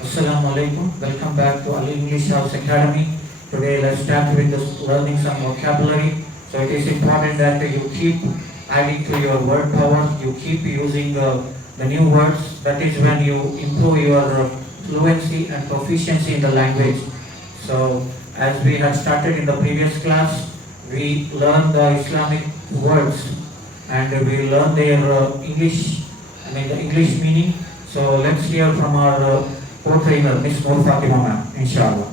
Assalamu alaikum. Welcome back to Ali English House Academy. Today let's start with this learning some vocabulary. So it is important that you keep adding to your word power. You keep using the new words. That is when you improve your fluency and proficiency in the language. So as we had started in the previous class, we learned the Islamic words and we learned their the English meaning. So let's hear from our co-trainer, Miss Noor Fatima ma'am, inshallah.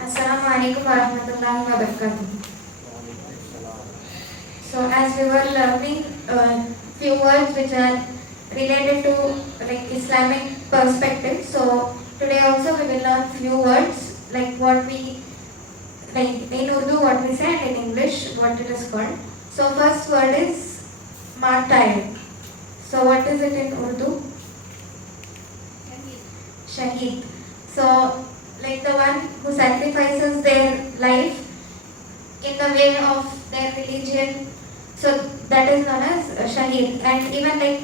Assalamu alaikum warahmatullahi wabarakatuh. So as we were learning few words which are related to like Islamic perspective, so today also we will learn few words like what we like in Urdu what we say and in English what it is called. So first word is martyr. So what is it in Urdu? Shaheed. So like the one who sacrifices their life in the way of their religion, so that is known as shaheed. And even like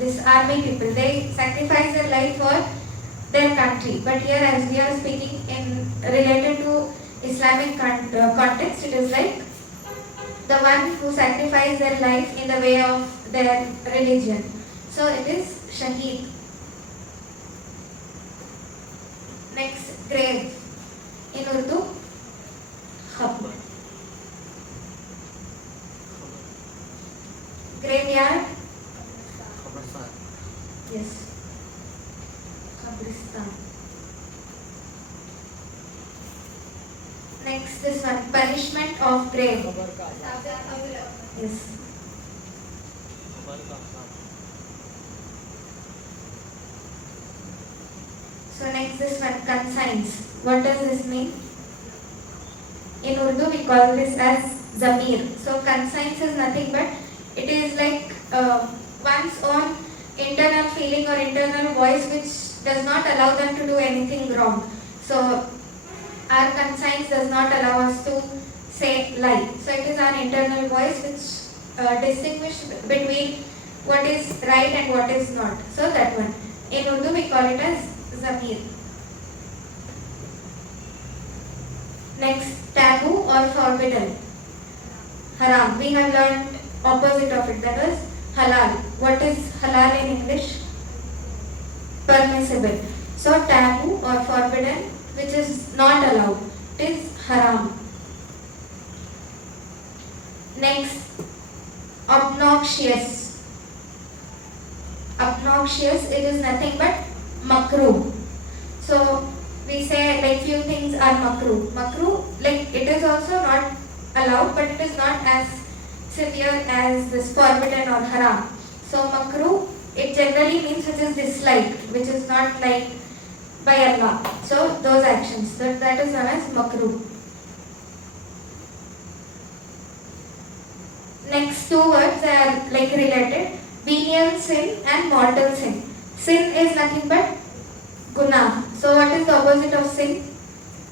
this army people, they sacrifice their life for their country. But here as we are speaking in related to Islamic context, it is like the one who sacrifice their life in the way of their religion. So it is shaheed. Next, grave. In Urdu, khabr. Graveyard. Yes. Qabristan. Next, this one, punishment of grave. Yes. So next, this one, conscience. What does this mean? In Urdu, we call this as zamir. So conscience is nothing but it is like one's own internal feeling or internal voice which does not allow them to do anything wrong. So our conscience does not allow us to say lie. So it is our internal voice which distinguishes between what is right and what is not. So that one. In Urdu, we call it as zamir. Next, taboo or forbidden. Haram. We have learned opposite of it. That was halal. What is halal in English? Permissible. So taboo or forbidden, which is not allowed, it is haram. Next, obnoxious. Obnoxious, it is nothing but makruh. So we say like few things are makruh. Makruh, like it is also not allowed, but it is not as severe as this forbidden or haram. So makruh, it generally means which is disliked, which is not liked by Allah. So those actions, that is known as makruh. Next two words are like related, venial sin and mortal sin. Sin is nothing but guna. So what is the opposite of sin?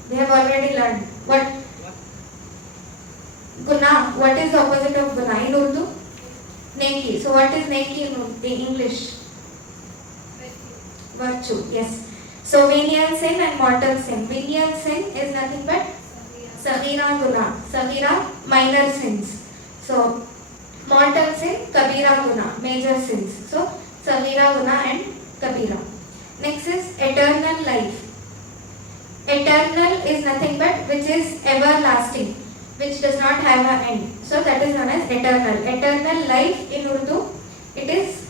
We have already learned. What? Guna. What is the opposite of guna in Urdu? Neki. So what is neki in English? Virtue. Yes. So venial sin and mortal sin. Venial sin is nothing but sagira guna. Sagira, minor sins. So mortal sin, kabira guna, major sins. So sagira guna and kabira. Next is eternal life. Eternal is nothing but which is everlasting, which does not have an end. So that is known as eternal. Eternal life in Urdu, it is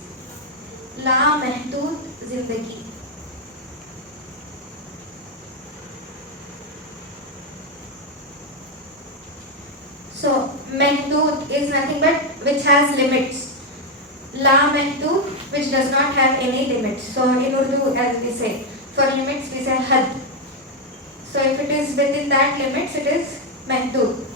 la mahdood zindagi. So mahdood is nothing but which has limits. La mahdood, which does not have any limits. So in Urdu, as we say, for limits we say had. So if it is within that limits, it is mahdood.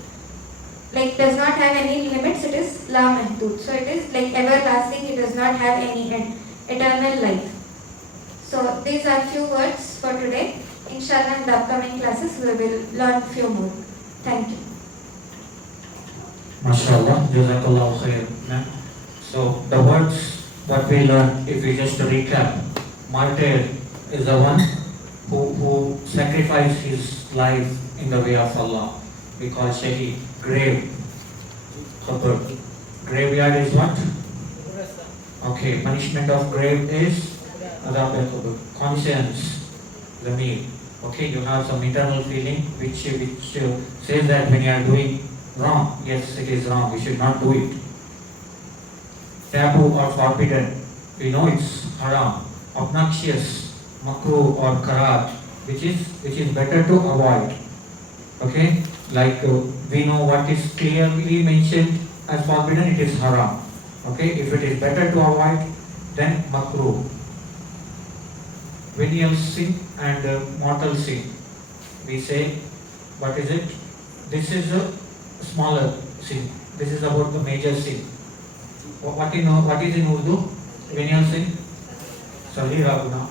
Like does not have any limits, it is la mahdood. So it is like everlasting, it does not have any end. Eternal life. So these are few words for today. Inshallah in the upcoming classes we will learn few more. Thank you. MashaAllah, Jazakallah khair. So the words what we learned, if we just recap, martyr is the one who sacrificed his life in the way of Allah. We call Shaheed. Grave, qabr. Graveyard is what? Okay, punishment of grave is adab al-qabr. Conscience, zamir. Okay, you have some internal feeling which says that when you are doing wrong, yes, it is wrong, we should not do it. Taboo or forbidden, we know it's haram. Obnoxious, makruh or karat, which is better to avoid. Okay, like we know what is clearly mentioned as forbidden, it is haram. Okay, if it is better to avoid, then makruh. Venial sin and mortal sin. We say, what is it? This is a smaller sin. This is about the major sin. What is in Urdu? Venial sin? Saghira guna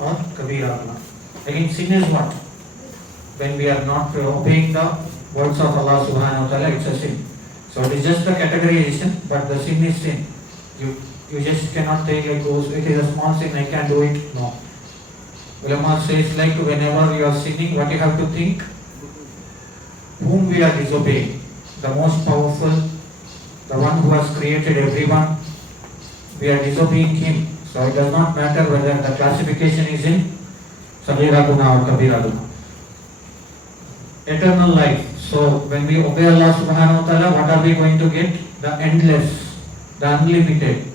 or kabira guna. Again, sin is what? When we are not obeying the words of Allah subhanahu wa ta'ala, it's a sin. So it is just a categorization, but the sin is sin. You just cannot take like, oh, it is a small sin, I can do it. No. Ulama says like whenever you are sinning, what you have to think? Whom we are disobeying? The most powerful, the one who has created everyone, we are disobeying him. So it does not matter whether the classification is in Saghira guna or Kabira guna. Eternal life. So when we obey Allah subhanahu wa ta'ala, what are we going to get? The endless, the unlimited.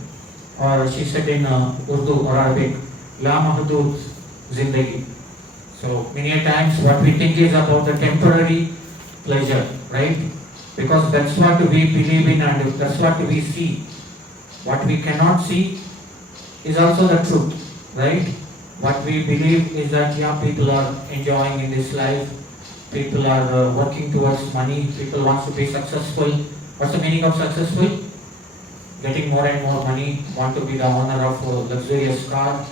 Or she said in Urdu or Arabic, La mahdud zindagi. So many a times what we think is about the temporary pleasure, right? Because that's what we believe in and that's what we see. What we cannot see is also the truth, right? What we believe is that yeah, people are enjoying in this life, people are working towards money, people want to be successful. What's the meaning of successful? Getting more and more money, want to be the owner of a luxurious car,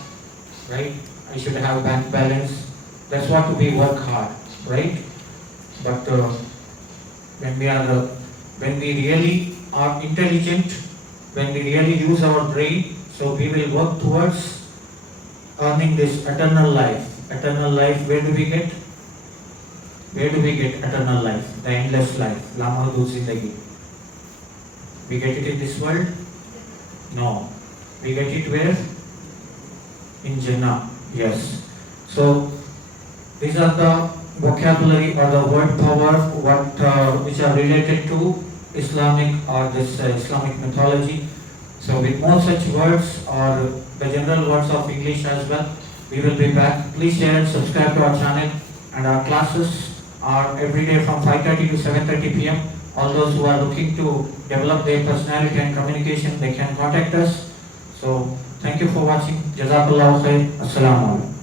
right? I should have bank balance. That's what we work hard, right? But when we really are intelligent, when we really use our brain, so we will work towards earning this eternal life. Eternal life, where do we get? Where do we get eternal life? The endless life. La mahdud zindagi. We get it in this world? No. We get it where? In Jannah. Yes. So these are the vocabulary or the word power which are related to Islamic or this Islamic mythology. So with more such words or the general words of English as well, we will be back. Please share and subscribe to our channel, and our classes are every day from 5:30 to 7:30 p.m. All those who are looking to develop their personality and communication, they can contact us. So thank you for watching. Jazakallahu khair. Assalamu alaikum.